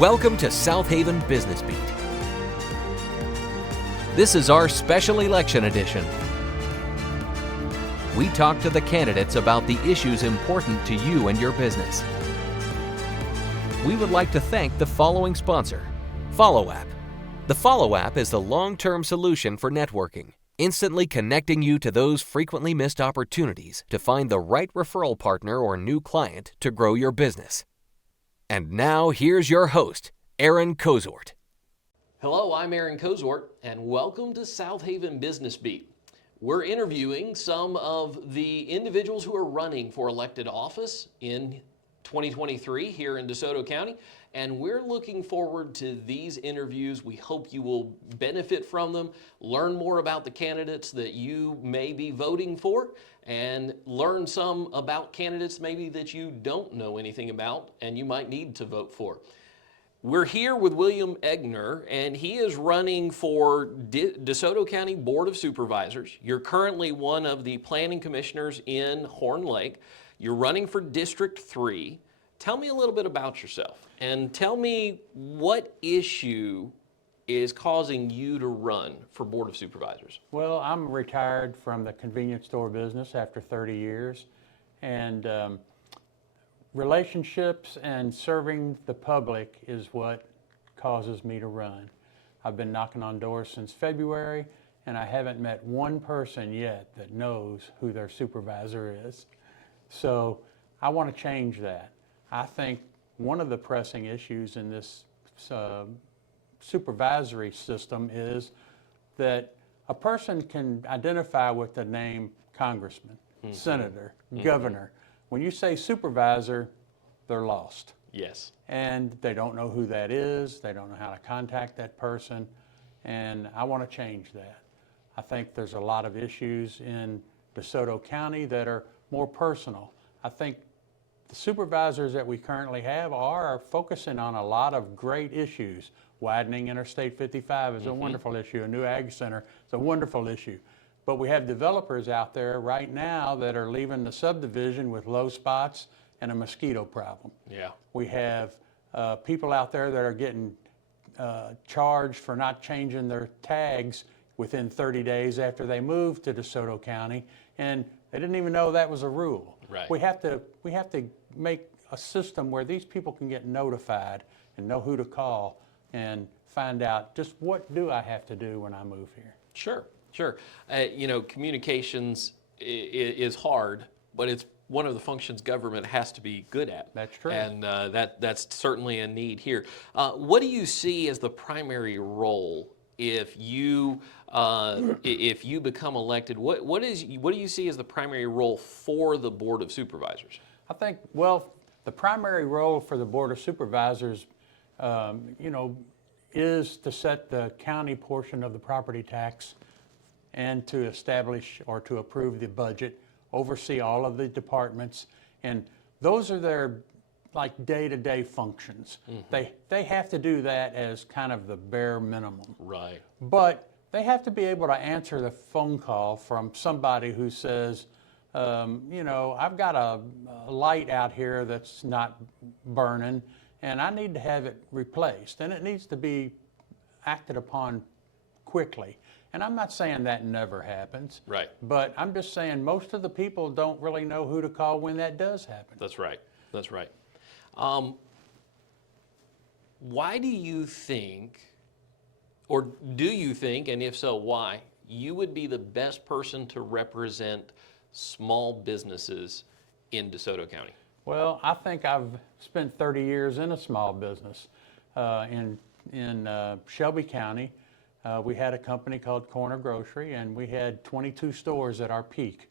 Welcome to South Haven Business Beat. This is our special election edition. We talk to the candidates about the issues important to you and your business. We would like to thank the following sponsor, Follow App. The Follow App is the long-term solution for networking, instantly connecting you to those frequently missed opportunities to find the right referral partner or new client to grow your business. And now here's your host, Aaron Kozort. Hello, I'm Aaron Kozort, and welcome to South Haven Business Beat. We're interviewing some of the individuals who are running for elected office in 2023 here in DeSoto County, and we're looking forward to these interviews. We hope you will benefit from them, learn more about the candidates that you may be voting for, and learn some about candidates maybe that you don't know anything about and you might need to vote for. We're here with William Egner, and he is running for DeSoto County Board of Supervisors. You're currently one of the planning commissioners in Horn Lake. You're running for District 3. Tell me a little bit about yourself, and tell me what issue is causing you to run for Board of Supervisors. Well, I'm retired from the convenience store business after 30 years, and relationships and serving the public is what causes me to run. I've been knocking on doors since February, and I haven't met one person yet that knows who their supervisor is. So I want to change that. I think one of the pressing issues in this supervisory system is that a person can identify with the name congressman, senator, governor. When you say supervisor, they're lost. Yes. And they don't know who that is. They don't know how to contact that person. And I want to change that. I think there's a lot of issues in DeSoto County that are more personal. I think the supervisors that we currently have are focusing on a lot of great issues. Widening Interstate 55 is a wonderful issue. A new ag center is a wonderful issue. But we have developers out there right now that are leaving the subdivision with low spots and a mosquito problem. Yeah. We have people out there that are getting charged for not changing their tags within 30 days after they moved to DeSoto County, and they didn't even know that was a rule. Right. We have to make a system where these people can get notified and know who to call and find out just what do I have to do when I move here. Sure. Communications is hard, but it's one of the functions government has to be good at. That's true. And that's certainly a need here. What do you see as the primary role if you become elected? What do you see as the primary role for the Board of Supervisors? I think, well, the primary role for the Board of Supervisors, is to set the county portion of the property tax and to establish or to approve the budget, oversee all of the departments, and those are their like day-to-day functions. They have to do that as kind of the bare minimum. Right. But they have to be able to answer the phone call from somebody who says, I've got a light out here that's not burning and I need to have it replaced, and it needs to be acted upon quickly. And I'm not saying that never happens. Right. But I'm just saying most of the people don't really know who to call when that does happen. That's right. That's right. Why do you think, or do you think, and if so, why, you would be the best person to represent small businesses in DeSoto County? Well, I think I've spent 30 years in a small business. In Shelby County, we had a company called Corner Grocery, and we had 22 stores at our peak.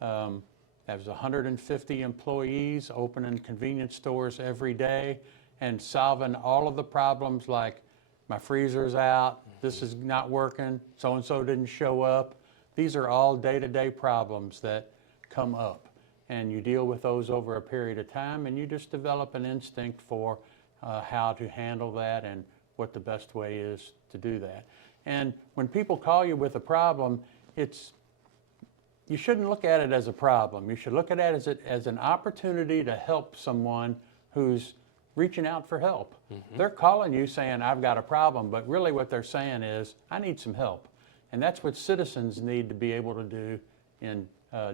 There was 150 employees opening convenience stores every day and solving all of the problems like my freezer's out, this is not working, so-and-so didn't show up. These are all day-to-day problems that come up. And you deal with those over a period of time, and you just develop an instinct for how to handle that and what the best way is to do that. And when people call you with a problem, you shouldn't look at it as a problem. You should look at it as an opportunity to help someone who's reaching out for help. They're calling you saying, I've got a problem, but really what they're saying is, I need some help. And that's what citizens need to be able to do in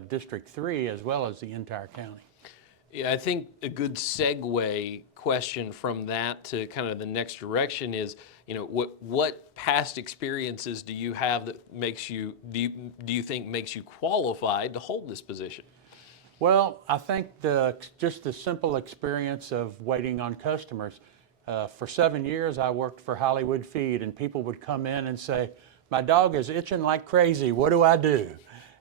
District 3 as well as the entire county. Yeah, I think a good segue question from that to kind of the next direction is, what past experiences do you have that makes you, do you think makes you qualified to hold this position? Well, I think just the simple experience of waiting on customers. For 7 years, I worked for Hollywood Feed, and people would come in and say, my dog is itching like crazy, what do I do?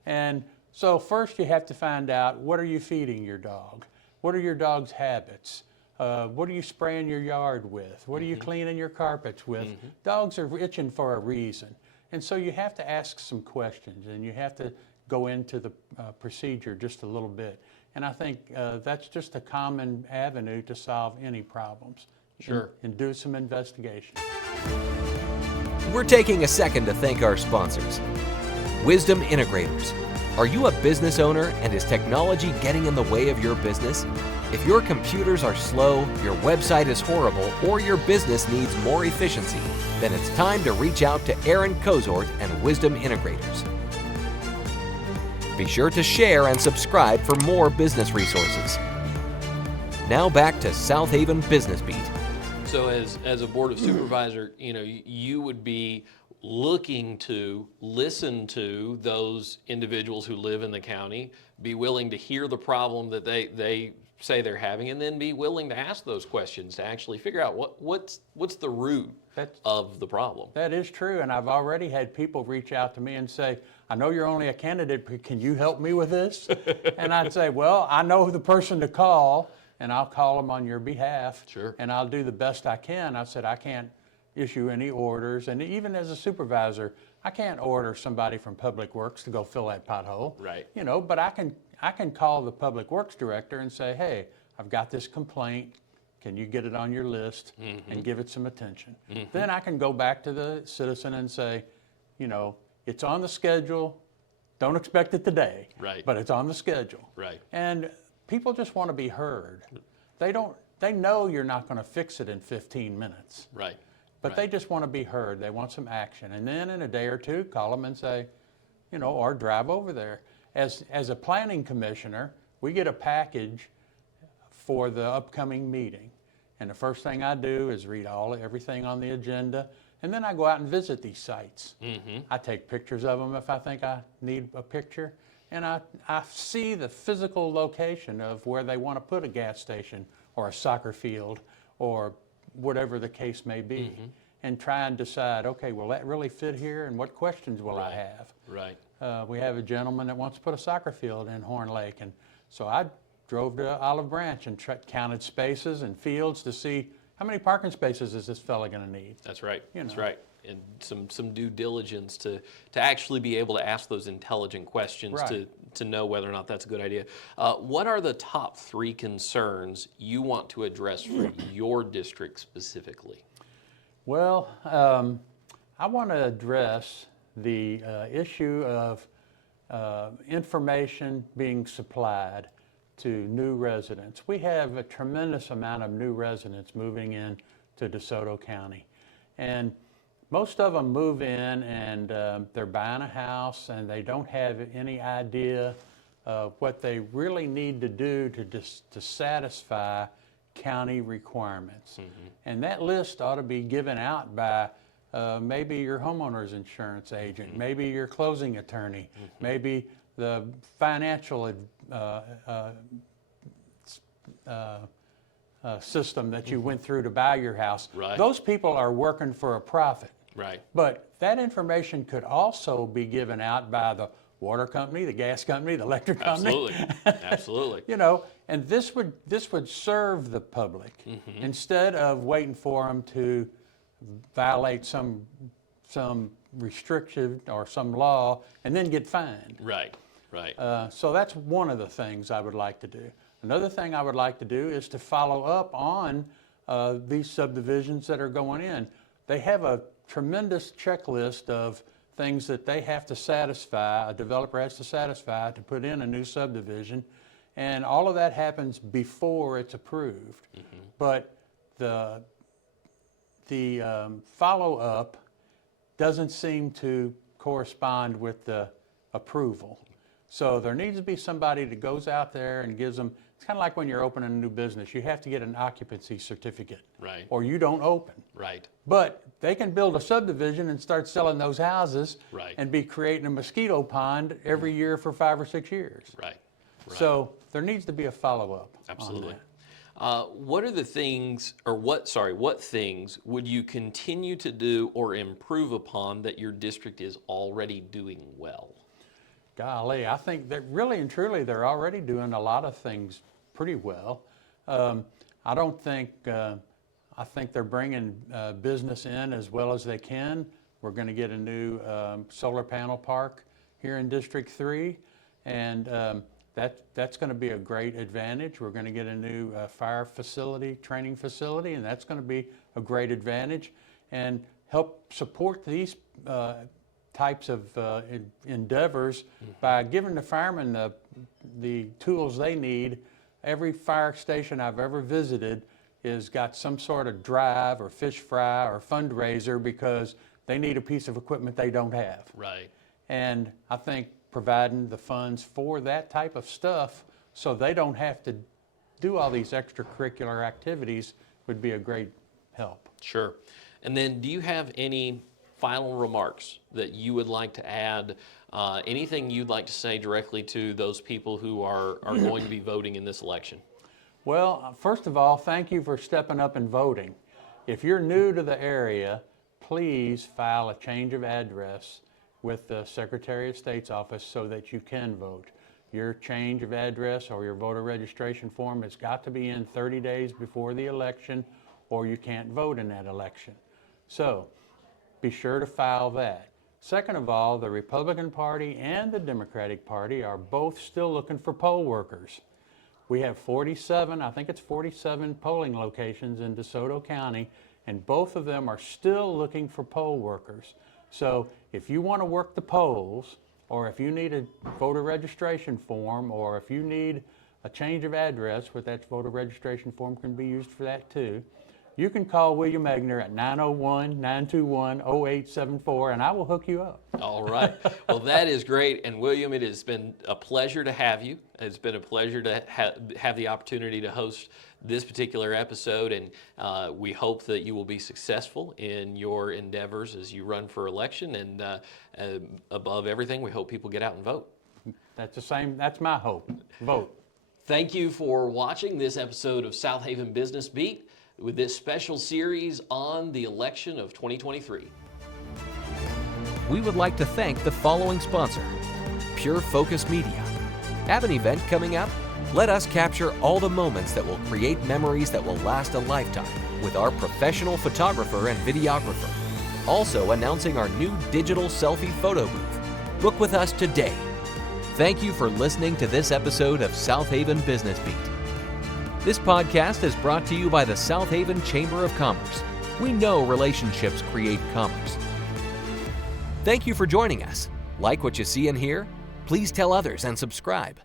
And so first you have to find out, what are you feeding your dog? What are your dog's habits? What are you spraying your yard with? What are you cleaning your carpets with? Dogs are itching for a reason. And so you have to ask some questions, and you have to go into the procedure just a little bit. And I think that's just a common avenue to solve any problems. Sure. And do some investigation. We're taking a second to thank our sponsors. Wisdom Integrators. Are you a business owner and is technology getting in the way of your business? If your computers are slow, your website is horrible, or your business needs more efficiency, then it's time to reach out to Aaron Kozort and Wisdom Integrators. Be sure to share and subscribe for more business resources. Now back to South Haven Business Beat. So as a Board of Supervisor, you would be looking to listen to those individuals who live in the county, be willing to hear the problem that they say they're having, and then be willing to ask those questions to actually figure out what's the root of the problem. That is true, and I've already had people reach out to me and say, I know you're only a candidate, but can you help me with this? And I'd say, well, I know the person to call, and I'll call them on your behalf. Sure. And I'll do the best I can. I said, I can't issue any orders, and even as a supervisor, I can't order somebody from Public Works to go fill that pothole. Right. But I can call the Public Works director and say, hey, I've got this complaint. Can you get it on your list and give it some attention? Then I can go back to the citizen and say, it's on the schedule. Don't expect it today. Right. But it's on the schedule. Right. And people just want to be heard. They know you're not going to fix it in 15 minutes. Right. But they just want to be heard. They want some action. And then in a day or two, call them and say, or drive over there. As a planning commissioner, we get a package for the upcoming meeting. And the first thing I do is read everything on the agenda. And then I go out and visit these sites. I take pictures of them if I think I need a picture. And I see the physical location of where they want to put a gas station or a soccer field or whatever the case may be, and try and decide, okay, will that really fit here, and what questions will I have? Right. We have a gentleman that wants to put a soccer field in Horn Lake, and so I drove to Olive Branch and counted spaces and fields to see how many parking spaces is this fella going to need. That's right. That's right. And some due diligence to actually be able to ask those intelligent questions to know whether or not that's a good idea. What are the top 3 concerns you want to address for your district specifically? Well, I want to address the issue of information being supplied to new residents. We have a tremendous amount of new residents moving in to DeSoto County. And most of them move in and they're buying a house and they don't have any idea of what they really need to do to satisfy county requirements. And that list ought to be given out by maybe your homeowner's insurance agent, maybe your closing attorney, maybe the financial system that you went through to buy your house. Right. Those people are working for a profit. Right. But that information could also be given out by the water company, the gas company, the electric company. Absolutely. And this would serve the public instead of waiting for them to violate some restriction or some law and then get fined. Right. Right. So that's one of the things I would like to do. Another thing I would like to do is to follow up on these subdivisions that are going in. They have a tremendous checklist of things that they have to satisfy, a developer has to satisfy to put in a new subdivision, and all of that happens before it's approved. But the follow-up doesn't seem to correspond with the approval. So there needs to be somebody that goes out there and gives them, it's kind of like when you're opening a new business, you have to get an occupancy certificate. Right. Or you don't open. Right. But they can build a subdivision and start selling those houses. Right. And be creating a mosquito pond every year for 5 or 6 years. Right. Right. So there needs to be a follow-up. Absolutely. What are the things, or what things would you continue to do or improve upon that your district is already doing well? Golly, I think that really and truly they're already doing a lot of things pretty well. I think they're bringing business in as well as they can. We're going to get a new solar panel park here in District 3, and that's going to be a great advantage. We're going to get a new fire facility, training facility, and that's going to be a great advantage and help support these types of endeavors by giving the firemen the tools they need. Every fire station I've ever visited has got some sort of drive or fish fry or fundraiser because they need a piece of equipment they don't have. Right. And I think providing the funds for that type of stuff so they don't have to do all these extracurricular activities would be a great help. Sure. And then do you have any final remarks that you would like to add? Anything you'd like to say directly to those people who are going to be voting in this election? Well, first of all, thank you for stepping up and voting. If you're new to the area, please file a change of address with the Secretary of State's office so that you can vote. Your change of address or your voter registration form has got to be in 30 days before the election or you can't vote in that election. So be sure to file that. Second of all, the Republican Party and the Democratic Party are both still looking for poll workers. We have 47, I think it's 47 polling locations in DeSoto County, and both of them are still looking for poll workers. So if you want to work the polls, or if you need a voter registration form, or if you need a change of address, but that voter registration form can be used for that too, you can call William Egner at 901-921-0874 and I will hook you up. All right. Well, that is great. And William, it has been a pleasure to have you. It's been a pleasure to have the opportunity to host this particular episode. And we hope that you will be successful in your endeavors as you run for election. And above everything, we hope people get out and vote. That's my hope. Vote. Thank you for watching this episode of South Haven Business Beat with this special series on the election of 2023. We would like to thank the following sponsor, Pure Focus Media. Have an event coming up? Let us capture all the moments that will create memories that will last a lifetime with our professional photographer and videographer. Also announcing our new digital selfie photo booth. Book with us today. Thank you for listening to this episode of South Haven Business Beat. This podcast is brought to you by the South Haven Chamber of Commerce. We know relationships create commerce. Thank you for joining us. Like what you see and hear? Please tell others and subscribe.